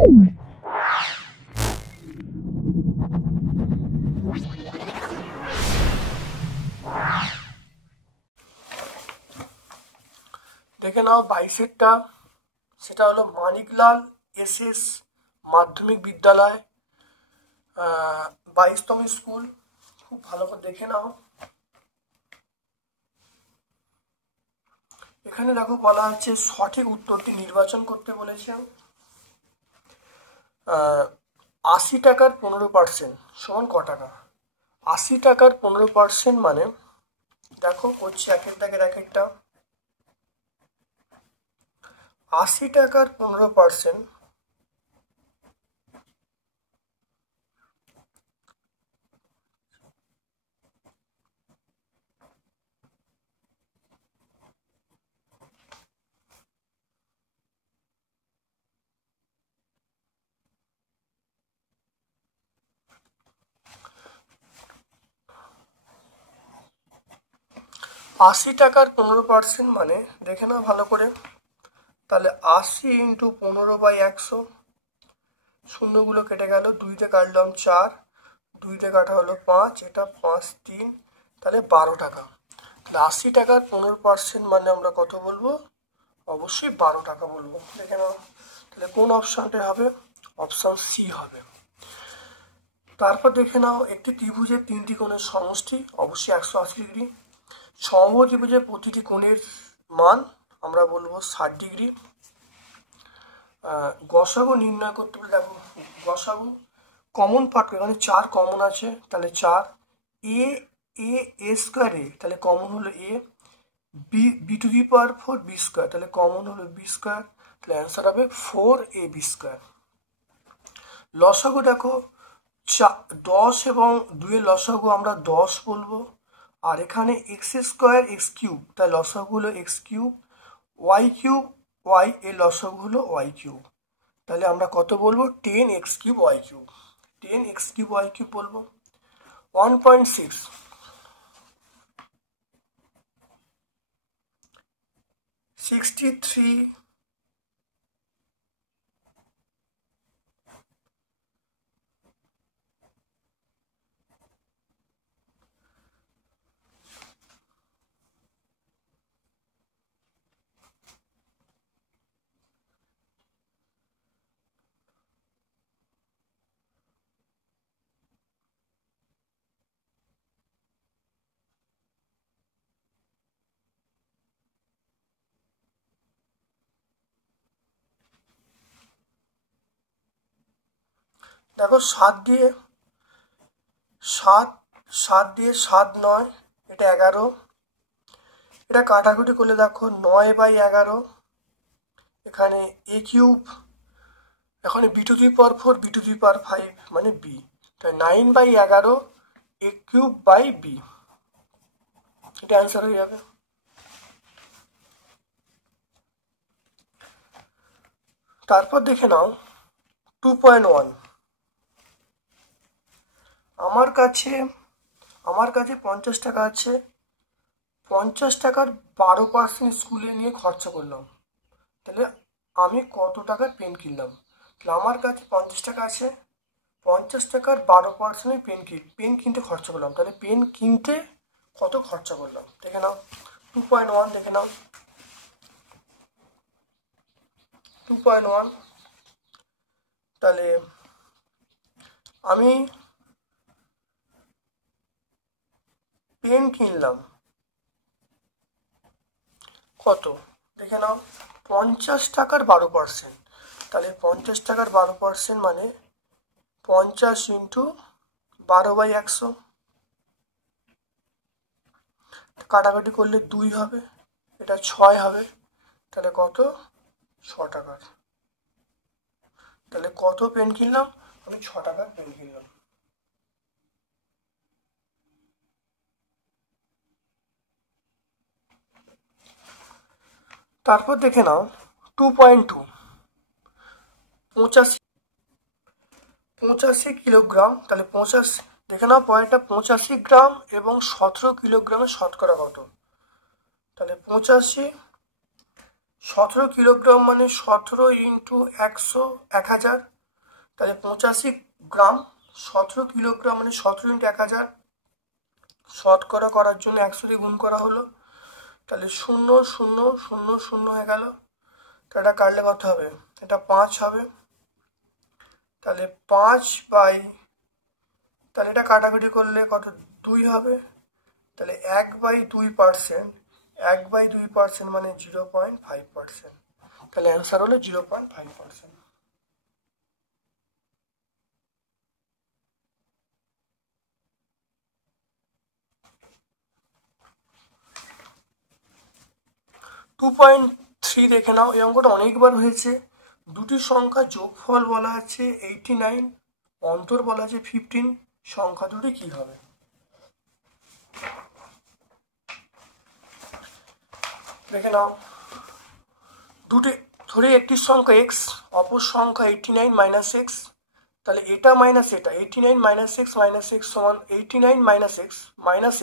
দেখে নাও 22-এরটা, সেটা হলো মানিকলাল এসএস মাধ্যমিক বিদ্যালয়, 22তম স্কুল। খুব ভালো করে দেখে নাও। এখানে দেখো বলা হচ্ছে সঠিক উত্তরটি নির্বাচন করতে বলেছে। 80 টাকার 15% সমান ক টাকা? 80 টাকার 15% মানে দেখো করছি একের দাগের এক একটা। 80 টাকার 15% 80 টাকার 15% মানে দেখে নাও ভালো করে। তাহলে 80 ইন্টু 15/100, শূন্যগুলো কেটে গেল, 2তে কাটলাম 4, 2তে কাটা হলো 5, এটা 5 3, তাহলে 12 টাকা। তাহলে 80 টাকার 15% মানে আমরা কত বলবো? অবশ্যই 12 টাকা বলবো। দেখে নাও তাহলে কোন অপশানটা হবে? অপশান সি হবে। তারপর দেখে নাও একটি ত্রিভুজের 3টি কোণের সমষ্টি অবশ্যই 180 ডিগ্রি। সমবাহু ত্রিভুজের প্রতিটি কোণের মান আমরা বলবো 60 ডিগ্রি। গসাগু নির্ণয় করতে বলে দেখো গসাগু কমন পার্ট, এখানে 4 কমন আছে, তাহলে 4 এ স্কোয়ারে, তাহলে কমন হলো A, B to the power 4 B square, তাহলে কমন হলো বি স্কোয়ার, তাহলে অ্যান্সার হবে 4ab স্কোয়ার। লসাগু দেখো 10 এবং 2-এর লসাগু আমরা 10 বলবো, আর এখানে এক্স স্কোয়ার এক্স কিউব, তাই লসাগু হলো x cube, y cube y, এর লসাগু হলো ওয়াই কিউব, তাহলে আমরা কত বলবো? 10x cube y cube, 10x cube y cube বলবো। 1.6 63 দেখো 7 দিয়ে 7 9, এটা 11, এটা কাটাকুটি করলে দেখো 9/11, এখানে এ কিউব, এখানে B to the power 4 B to the power 5 মানে বি, তাই 9/11 এ কিউব বাই বি, এটা অ্যান্সার হয়ে যাবে। তারপর দেখে নাও 2.1, আমার কাছে 50 টাকা আছে, 50 টাকার 12% স্কুলে নিয়ে খরচা করলাম, তাহলে আমি কত টাকার পেন কিনলাম? তাহলে আমার কাছে 50 টাকা আছে, 50 টাকার 12% পেন কিনতে খরচা করলাম, তাহলে পেন কিনতে কত খরচা করলাম? দেখে নাও 2.1, দেখে নাও 2.1, তাহলে আমি পেন কিনলাম কত? দেখে নাও 50 টাকার 12%, তাহলে 50 টাকার 12% মানে 50 ইন্টু 12/100, কাটাকাটি করলে 2 হবে, এটা 6 হবে, তাহলে কত? 6 টাকার। তাহলে কত পেন কিনলাম? আমি 6 টাকার পেন কিনলাম। তারপর দেখে নাও 2.2, 85 কিলোগ্রাম, তাহলে 85, দেখে নাও পয়েন্টটা 85 গ্রাম এবং 17 কিলোগ্রামের শতকরা কত? তাহলে 85 17 কিলোগ্রাম মানে 17 ইন্টু 100 1000, তাহলে 85 গ্রাম। 17 কিলোগ্রাম মানে 17 ইন্টু 1000, শতকরা করার জন্য 100 দিয়ে গুণ করা হলো, তাহলে 0 0 0 0 হয়ে গেল। তাহলে এটা কাটলে কত হবে? এটা 5 হবে। তাহলে 5 বাই, তাহলে এটা কাটাকুটি করলে কত? 2 হবে। তাহলে 1/2%, 1/2% মানে 0.5%। তাহলে অ্যান্সার হলো 0.5%। টু পয়েন্ট থ্রি দেখে নাও, এই অঙ্কটা অনেকবার হয়েছে। দুটি সংখ্যা যোগফল বলা আছে 89, অন্তর বলা আছে 15, সংখ্যা দুটি কি হবে? দেখে নাও, দুটি ধরে একটি সংখ্যা এক্স, অপর সংখ্যা 89 মাইনাস এক্স। তাহলে এটা মাইনাস এটা, 89 মাইনাস এক্স মাইনাস এক্স সমান 89 মাইনাস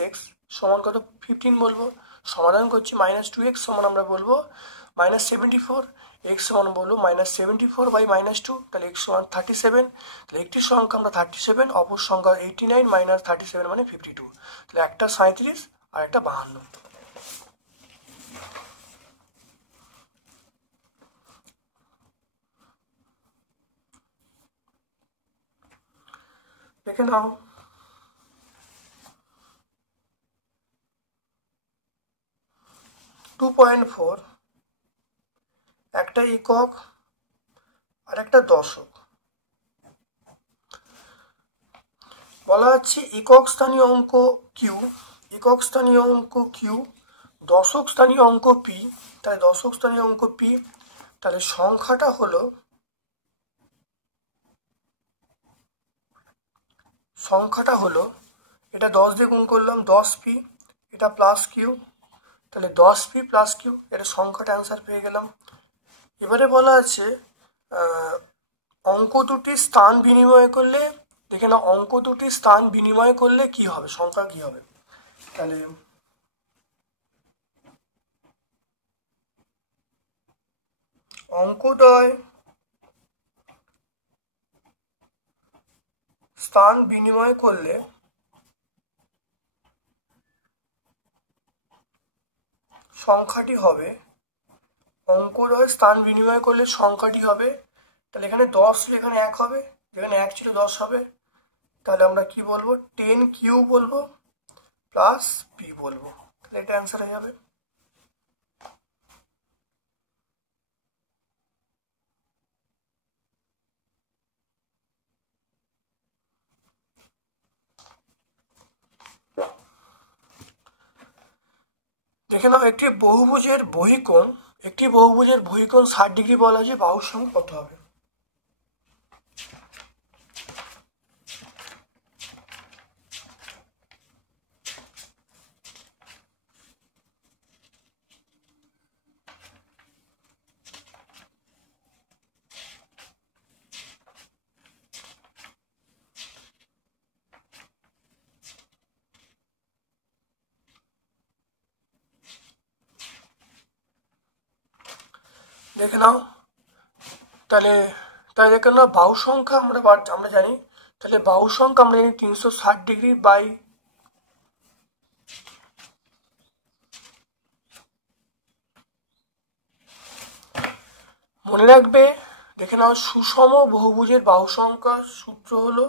এক্স সমান কত? 15 বলবো। সমাধান করছি, -2x সমান আমরা বলবো -74, এক্স সমান বলবো -74/-2, তাহলে এক্স সমান 37। তাহলে একটি সংখ্যা আমরা 37, অপর সংখ্যা 89 মাইনাস 37 মানে 52। তাহলে একটা 37 আর একটা 52। দেখে নাও, টু পয়েন্ট ফোর, একটা একক আর একটা দশক। বলা হচ্ছে একক স্থানীয় অঙ্ক কিউ, একক স্থানীয় অঙ্ক কিউ, দশক স্থানীয় অঙ্ক পি। তাহলে দশক স্থানীয় অঙ্ক পি, তাহলে সংখ্যাটা হলো, এটা 10 দিয়ে গুণ করলাম 10p, এটা প্লাস কিউ, তাহলে 10p প্লাস কিউ, এটা সংখ্যাটা অ্যান্সার পেয়ে গেলাম। এবারে বলা আছে অঙ্ক দুটি স্থান বিনিময় করলে, দেখে না, অঙ্ক দুটি স্থান বিনিময় করলে কি হবে, সংখ্যা কি হবে? তাহলে অঙ্কদ্বয় স্থান বিনিময় করলে সংখ্যাটি হবে, অঙ্কদ্বয় স্থান বিনিময় করলে সংখ্যাটি হবে, তাহলে এখানে 10 ছিল, এখানে 1 হবে, যেখানে 1 ছিল 10 হবে। তাহলে আমরা কি বলবো? 10q বলবো প্লাস p বলবো, তাহলে এটা অ্যান্সার হয়ে যাবে। দেখে নাও, একটি বহুভুজের বহিকোণ 60 ডিগ্রি বলা আছে, বাহুর সঙ্গে কত হবে? দেখে নাও, তাহলে দেখে নাও, বাহু সংখ্যা আমরা জানি, তাহলে বাহু সংখ্যা আমরা জানি 360 ডিগ্রি বাই, মনে রাখবে, দেখে নাও, সুষম বহুভুজের বাহু সংখ্যার সূত্র হলো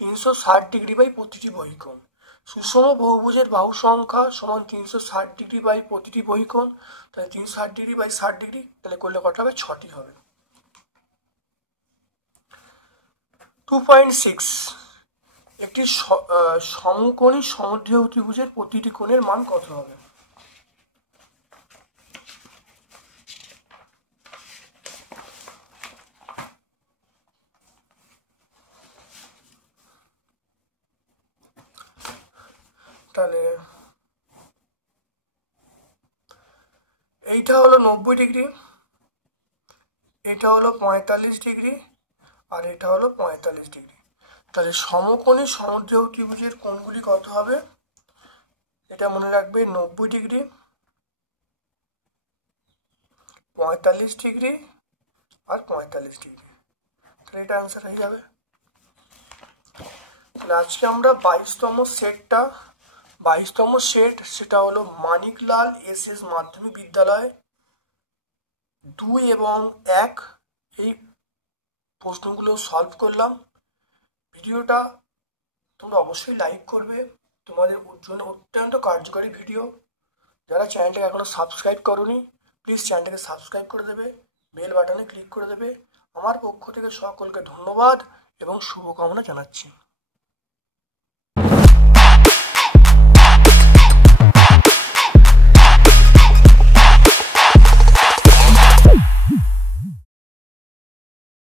360 ডিগ্রি বাই প্রতিটি বহিকোণ। সুষম বহুভুজের বাহু সংখ্যা সমান 360 ডিগ্রি বাই প্রতিটি বহিকোণ, তাহলে 360 ডিগ্রি বাই 60 ডিগ্রি, তাহলে করলে কত হবে? 6টি হবে। 2.6, একটি সমকোণী সমদ্বিবাহু ত্রিভুজের প্রতিটি কোণের মান কত হবে? তাহলে এইটা হলো 90 ডিগ্রি, এটা হলো 45 ডিগ্রি, আর এটা হলো 45 ডিগ্রি। তাহলে সমকোণী সমদ্বিবাহু ত্রিভুজের কোণগুলি কত হবে? এটা মনে রাখবে, 90 ডিগ্রি, 45 ডিগ্রি আর 45 ডিগ্রি। তাহলে এটা অ্যান্সার হয়ে যাবে। তাহলে আজকে আমরা 22তম সেট, সেটা হলো মানিকলাল এস মাধ্যমিক বিদ্যালয় 2 এবং 1 এই প্রশ্নগুলো সলভ করলাম। ভিডিওটা তোমরা অবশ্যই লাইক করবে, তোমাদের জন্য অত্যন্ত কার্যকারী ভিডিও। যারা চ্যানেলটাকে এখনো সাবস্ক্রাইব করোনি প্লিজ চ্যানেলটাকে সাবস্ক্রাইব করে দেবে, বেল বাটনে ক্লিক করে দেবে। আমার পক্ষ থেকে সকলকে ধন্যবাদ এবং শুভকামনা জানাচ্ছি।